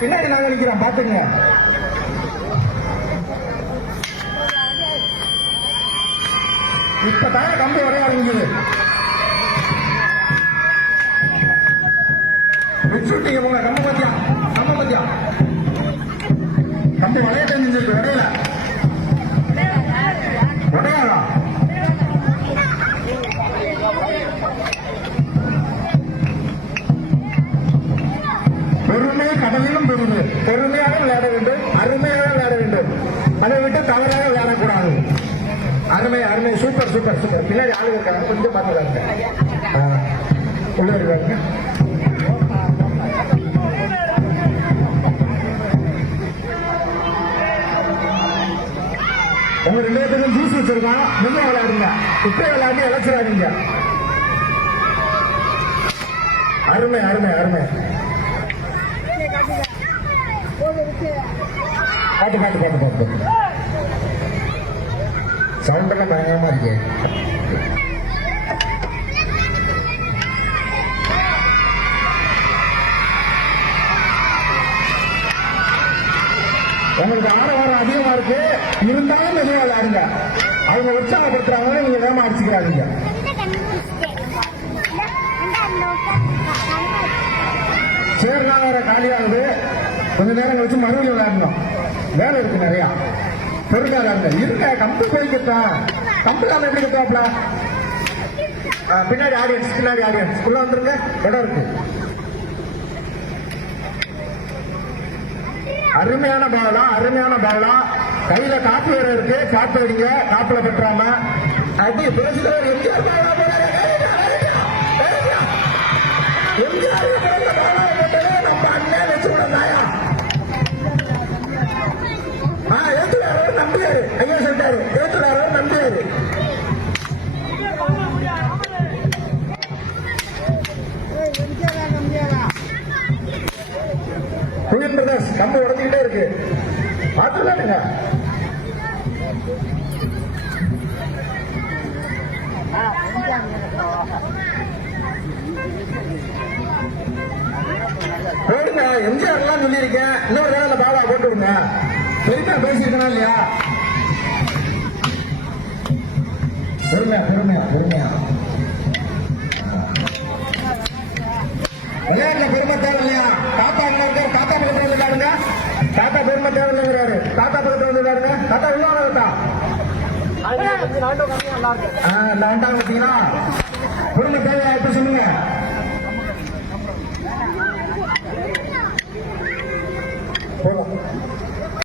பின்னாடி நாங்க நிக்கிறோம் பாத்துங்க. இப்பதாங்க கம்பி உடைய ஆரம்பிக்குது. வச்சுட்டீங்க உங்க கம்பு பத்தியா கம்பு வளைய தெரிஞ்சிருக்கு. உடையல உடையாதா பெருமை கடலிலும் பெருமை. பெருமையாக விளையாட வேண்டும், அருமையாக விளையாட வேண்டும். அதை விட்டு தவறாக விளையாடக்கூடாது. அருமை அருமை. Super super super. பின்னாடி ஆளு இருக்காங்க, கொஞ்சம் பார்த்துக்காங்க. உள்ள இருக்காங்க. உங்க 2 பேரும் ஜூஸ் வச்சிருக்கான். நீங்க விளையாடுங்க. இப்ப விளையாடி இழைச்சிடாதீங்க. அருமை அருமை அருமை. பாட்டு பாட்டு பாட்டு பாட்டு சவுண்டெல்லாம் பயங்கரமா இருக்கு. உங்களுக்கு ஆரவாரம் அதிகமா இருக்கு, இருந்தாலும் மெதுவா விளையாடுங்க. அவங்க உற்சாகப்படுத்துறாங்க, நீங்க வேகமா அடிச்சுக்கிறாங்க. சேர்லாம் வேற காலியாகுது. கொஞ்ச நேரம் கழிச்சு மறுபடியும் விளையாடணும். வேலை இருக்கு நிறைய. பொருளாதார இருக்க கம்பு போய்க்கிட்டான். கம்பெனியாம எப்படி கிட்டாப்ல? பின்னாடி ஆடியன்ஸ் உள்ள வந்துருங்க. இடம் இருக்கு. அருமையான பாலா. கையில காப்பு வேற இருக்கு. காப்பு அடிங்க. காப்புல பெற்றாம அது பேசுறவர் எம்ஜிஆர் பாலா போனாரு. எம்ஜிஆர் போட்டதே நம்ம அண்ணன் வச்சுக்கணும் தாயா. ஏத்துறாரு நம்பியாரு. ஐயா சொல்லிட்டாரு ஏத்துறாரு நம்பியாரு. குயின் பிரதர்ஸ் கம்பு உடஞ்சுக்கிட்டே இருக்கு. பாத்துருக்கானுங்க. போடுங்க. எம்ஜிஆர் எல்லாம் சொல்லியிருக்கேன். இன்னொரு வேலை பாலா போட்டு விடுங்க. பெருமையா பேசியிருக்கா இல்லையா? பெருமையா விளையாட்டுல பெருமை தேவை இல்லையா? தாத்தா பக்கத்துல வந்து பாருங்க. தாத்தா பெருமை தேவை இல்லைங்கிறாரு. தாத்தா பக்கத்துல வந்து பாருங்க. தாத்தா உள்ள தாத்தா லாண்டா பார்த்தீங்கன்னா பெருமை தேவை எப்படி சொல்லுங்க. போதும்